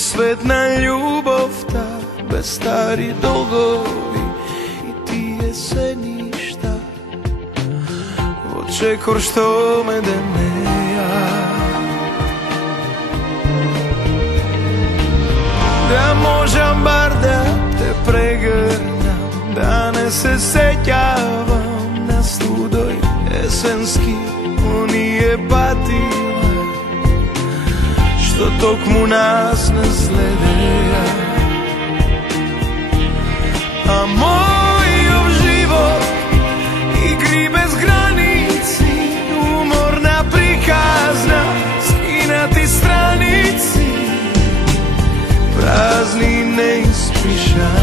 Posvetna ljubav ta, bez stari dolgovi i ti je se ništa. Očekor što me deneja, da možem bar da te pregrnam, da ne se sećavam na studoj jesenski unije patile, što tok mu nas ne sledeja. A moj život igri bez granici, umorna prikazna, skinati stranici, prazni neispišani.